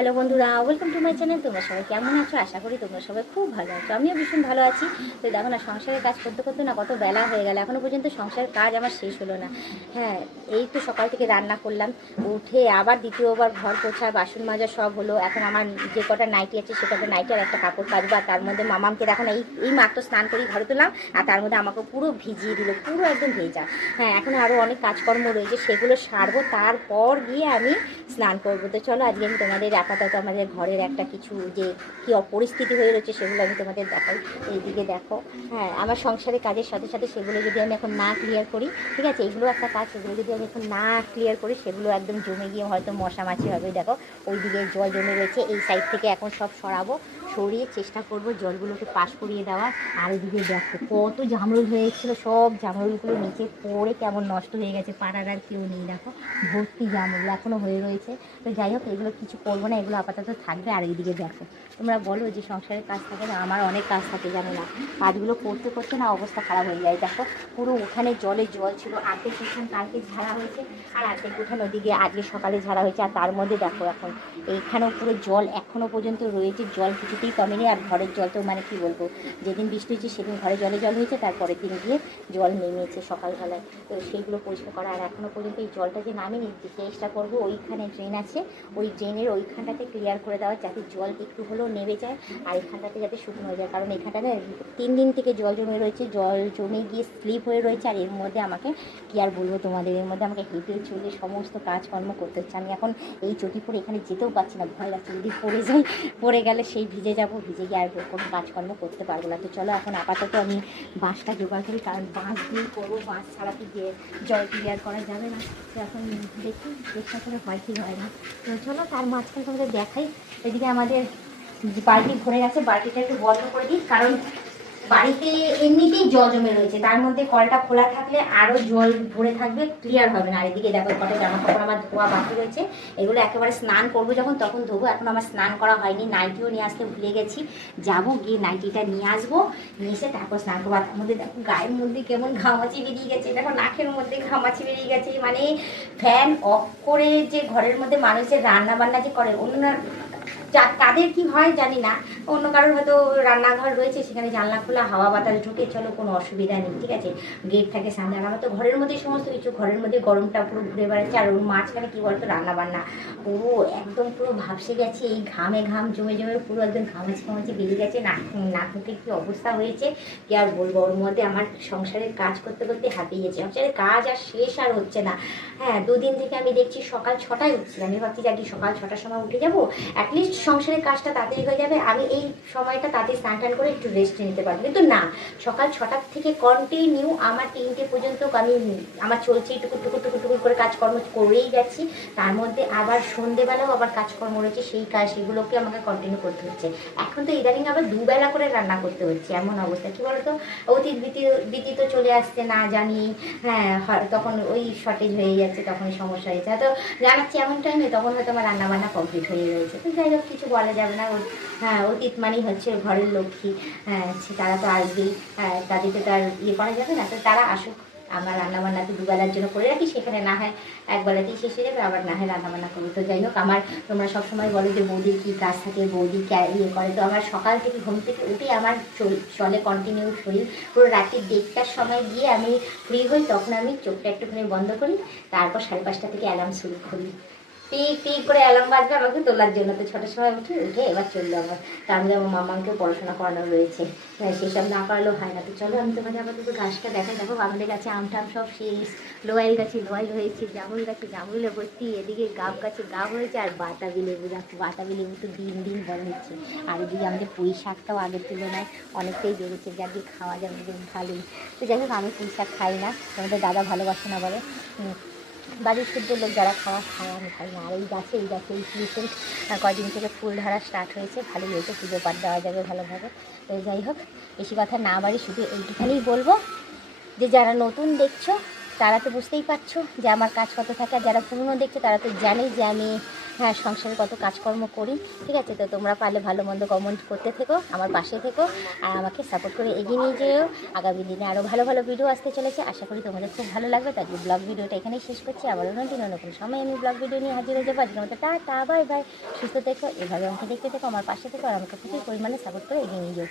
Hello বন্ধুরা, welcome to my channel. তোমরা সবাই কেমন আছো? আশা করি তোমরা সবাই খুব ভালো আছো। আমিও ভীষণ ভালো আছি। তো দেখো না, সংসারের কাজ করতে করতে না কত বেলা হয়ে গেল, এখনও পর্যন্ত সংসারের কাজ আমার শেষ হলো না। হ্যাঁ, এই তো সকাল থেকে রান্না করলাম, উঠে আবার দ্বিতীয়বার ঘর পোছা বাসন মাজা সব হলো। এখন আমার যে কটা নাইটি আছে সে কটা নাইটি আর একটা কাপড় কাচবো। আর তার মধ্যে মামামকে দেখো না, এই মাত্র স্নান করি ঘরে তুললাম, আর তার মধ্যে আমাকে পুরো ভিজিয়ে দিল, পুরো একদম ভেজা। হ্যাঁ, এখন আরও অনেক কাজকর্ম রয়েছে, সেগুলো সারবো, তারপর গিয়ে আমি স্নান করবো। তো চলো আজকে আমি তোমাদের আপাতত আমাদের ঘরের একটা কিছু যে কী অপরিস্থিতি হয়ে রয়েছে সেগুলো আমি তোমাদের দেখাই। এইদিকে দেখো, হ্যাঁ, আমার সংসারের কাজের সাথে সাথে সেগুলো যদি আমি এখন না ক্লিয়ার করি, ঠিক আছে, এগুলো একটা কাজ, সেগুলো যদি আমি এখন না ক্লিয়ার করি সেগুলো একদম জমে গিয়ে হয়তো মশামাছি হবে। দেখো ওইদিকে জল জমে রয়েছে, এই সাইড থেকে এখন সব সরাবো, সরিয়ে চেষ্টা করব জলগুলোকে পাশ করিয়ে দেওয়ার। আর এদিকে দেখো কত জামরুল হয়ে এসেছিলো, সব জামরুলগুলো নিচে পড়ে কেমন নষ্ট হয়ে গেছে, পাড়ার আর কেউ নেই। দেখো ভর্তি জামরুল এখনও হয়ে রয়েছে। তো যাই হোক, এগুলো কিছু করবো না, এগুলো আপাতত থাকবে। আর এইদিকে দেখো, তোমরা বলো যে সংসারের কাজ থাকে না, আমার অনেক কাজ থাকে জানো না, কাজগুলো করতে করতে না অবস্থা খারাপ হয়ে যায়। দেখো পুরো উঠানে জল ছিল, আর্ধেক উঠান কালকে ঝাড়া হয়েছে, আর আর্ধেক উঠান ওদিকে আজকে সকালে ঝাড়া হয়েছে। আর তার মধ্যে দেখো এখন এইখানেও পুরো জল এখনও পর্যন্ত রয়েছে, জল কিছুতেই কমেনি। আর ঘরের জল তো মানে কি বলবো, যেদিন বৃষ্টি হয়েছে সেদিন ঘরে জল হয়েছে, তারপরের দিন গিয়ে জল নেমেছে সকালবেলায়। তো সেইগুলো পরিষ্কার করা, আর এখনও পর্যন্ত এই জলটা যে নামেনি, চেষ্টা করবো ওইখানে ড্রেন আছে, ওই ড্রেনের ওইখানটাতে ক্লিয়ার করে দেওয়া, যাতে জল একটু হলেও নেমে যায়, আর এইখানটাতে যাতে শুকনো হয়ে যায়। কারণ এখানটাতে 3 দিন থেকে জল জমে রয়েছে, জল জমে গিয়ে স্লিপ হয়ে রয়েছে। আর এর মধ্যে আমাকে কী আর বলবো তোমাদের, এর মধ্যে আমাকে হেঁটে চলে সমস্ত কাজকর্ম করতে হচ্ছে। আমি এখন এই চটি পরে এখানে যেতেও পারছি না, ভয় লাগছে যদি পড়ে যাই, পড়ে গেলে সেই ভিজে যাব, ভিজে গিয়ে আর কোনো কাজকর্ম করতে পারবো না। তো চলো এখন আপাতত আমি বাঁশটা জোগাড় করি, কারণ বাঁশ দিয়ে করবো, বাঁশ ছাড়া কি যে জল ক্লিয়ার করা যাবে না। তো এখন দেখি চেষ্টা করে হয় কি হয় না। তো চলো তার মাঝখানে তোমাদের দেখাই, এদিকে আমাদের বালতি ভরে গেছে, বালতিটা একটু বন্ধ করে দিই, কারণ বাড়িতে এমনিতেই জল জমে রয়েছে, তার মধ্যে কলটা খোলা থাকলে আরও জল ভরে থাকবে, ক্লিয়ার হবে না। আর এদিকে দেখো কটা জামা কাপড় আমার ধোয়া বাকি রয়েছে, এগুলো একেবারে স্নান করবো যখন তখন ধোবো। এখন আমার স্নান করা হয়নি, নাইটিও নিয়ে আসতে ভুলে গেছি, যাবো গিয়ে নাইটিটা নিয়ে আসবো, নিয়ে এসে তারপর স্নান করবো। তার মধ্যে দেখো গায়ের মধ্যে কেমন ঘামাচি বেরিয়ে গেছে, দেখো নাকের মধ্যে ঘামাচি বেরিয়ে গেছে। মানে ফ্যান অফ করে যে ঘরের মধ্যে মানুষের রান্না বান্না যে করে, অন্য তাদের কি হয় জানি না, অন্য কারোর হয়তো রান্নাঘর রয়েছে, সেখানে জানলা খোলা, হাওয়া বাতাস ঢুকে, চলো কোনো অসুবিধা নেই, ঠিক আছে, গেট থাকে সামনে। আর আমার তো ঘরের মধ্যেই সমস্ত কিছু, ঘরের মধ্যে গরমটা পুরো ঘুরে বেড়াচ্ছে। আর ওর মাঝখানে কী বলতো, রান্না বান্না পুরো একদম পুরো ভাবসে গেছে, এই ঘামে ঘাম জমে জমে পুরো একদম ঘামাচি ঘামাচি বেরিয়ে গেছে, নাক মুখে কী অবস্থা হয়েছে কি আর বলবো। ওর মধ্যে আমার সংসারের কাজ করতে করতে হাঁপিয়ে গেছে, সংসারের কাজ আর শেষ আর হচ্ছে না। হ্যাঁ, 2 দিন থেকে আমি দেখছি সকাল 6টায় উঠছি, আমি ভাবছি যে সকাল 6টার সময় উঠে যাবো, অ্যাটলিস্ট সংসারের কাজটা তাড়াতাড়ি হয়ে যাবে, আমি এই সময়টা তাড়াতাড়ি স্নান টান করে একটু রেস্ট নিতে পারবো। কিন্তু না, সকাল 6টার থেকে কন্টিনিউ আমার 3টে পর্যন্ত আমি আমার চলছে, টুকুর টুকুর টুকুর টুকুর করে কাজকর্ম করেই যাচ্ছি। তার মধ্যে আবার সন্ধেবেলাও আবার কাজকর্ম রয়েছে, সেই কাজ সেগুলোকে আমাকে কন্টিনিউ করতে হচ্ছে। এখন তো ইদানিং আবার 2 বেলা করে রান্না করতে হচ্ছে, এমন অবস্থা। কী বলতো, অতীত বিতি তো চলে আসছে না জানি, হ্যাঁ, তখন ওই শর্টেজ হয়ে যাচ্ছে, তখনই সমস্যা হয়েছে। হয়তো জানাচ্ছি এমন টাইমে, তখন হয়তো আমার রান্নাবান্না কমপ্লিট হয়ে রয়েছে। তো যাই হোক, কিছু বলা যাবে না। হ্যাঁ, অতীত মানেই হচ্ছে ঘরের লক্ষ্মী, হ্যাঁ, তারা তো আসবেই, হ্যাঁ, তাদেরকে তো আর ইয়ে করা যাবে না। তো তারা আসুক, আমরা রান্নাবান্না তো 2 বেলার জন্য করে রাখি, সেখানে না হয় 1 বেলাতেই শেষ হয়ে যাবে, আবার না হয় রান্নাবান্না করবো। তো যাই হোক, আমার তোমরা সবসময় বলো যে বৌদির কী কাজ থাকে, বৌদি ইয়ে করে, তো আমার সকাল থেকে ঘুম থেকে উঠে আমার চলে কন্টিনিউ শরীর, পুরো রাত্রি 1টার সময় গিয়ে আমি ফ্রি হই, তখন আমি চোখটা একটুখানি বন্ধ করি, তারপর 5:30 থেকে অ্যালার্ম শুরু করি, পিক পিক করে অ্যালার্ম বাজবে আমাকে তোলার জন্য। তো 6টার সময় উঠে এবার চললো আমার। তার মধ্যে আমার মামাকেও পড়াশোনা করানো রয়েছে, হ্যাঁ, সেসব না করালেও হয় না। তো চলো আমি তোমাদের আপাতত গাছটা দেখাই। দেখো আমাদের গাছে আম টাম সব শেষ, লোয়াইল গাছে লোয়াইল হয়েছে, জামুল গাছে জামুলে ভর্তি, এদিকে গাব গাছে গাব হয়েছে, আর বাতাবি লেবু, দেখো বাতাবি লেবু তো দিন দিন বড় হচ্ছে। আর এদিকে আমাদের পুঁই শাকটাও আগের তুলনায় অনেকটাই বেড়েছে, যার দিয়ে খাওয়া যাবে ভালোই। তো যাই হোক, আমি পুঁই শাক খাই না, তোমাদের দাদা ভালোবাসে না বলে, বাড়ির শুদ্ধ লোক যারা খায়, আমি খাই না। আর এই গাছে এই রিসেন্ট কয়েকদিন থেকে ফুল ধরা স্টার্ট হয়েছে, ভালোই হয়েছে, পুজো পাঠ দেওয়া যাবে ভালোভাবে। তো যাই হোক, বেশি কথা না বাড়ি, শুধু এইটুখানেই বলবো যে যারা নতুন দেখছো তারা তো বুঝতেই পারছো যে আমার কাজ কত থাকে, আর যারা পুরনো দেখছো তারা তো জানেই যে আমি হ্যাঁ সংসারে কত কাজকর্ম করি। ঠিক আছে, তো তোমরা পারলে ভালো মন্দ কমেন্ট করতে থেকো, আমার পাশে থেকো, আর আমাকে সাপোর্ট করে এগিয়ে নিয়ে যেও। আগামী দিনে আরও ভালো ভালো ভিডিও আসতে চলেছে, আশা করি তোমাদের খুব ভালো লাগবে। তাই ব্লগ ভিডিওটা এখানেই শেষ করছি, আবার নতুন সময় আমি ব্লগ ভিডিও নিয়ে হাজির হয়ে যাবো। আজকের মতো টাটা, বাই বাই, সুস্থ থেকো, এভাবে আমাকে দেখতে থেকো, আমার পাশে থেকো, আর আমাকে প্রচুর পরিমাণে সাপোর্ট করে এগিয়ে নিয়ে যাও।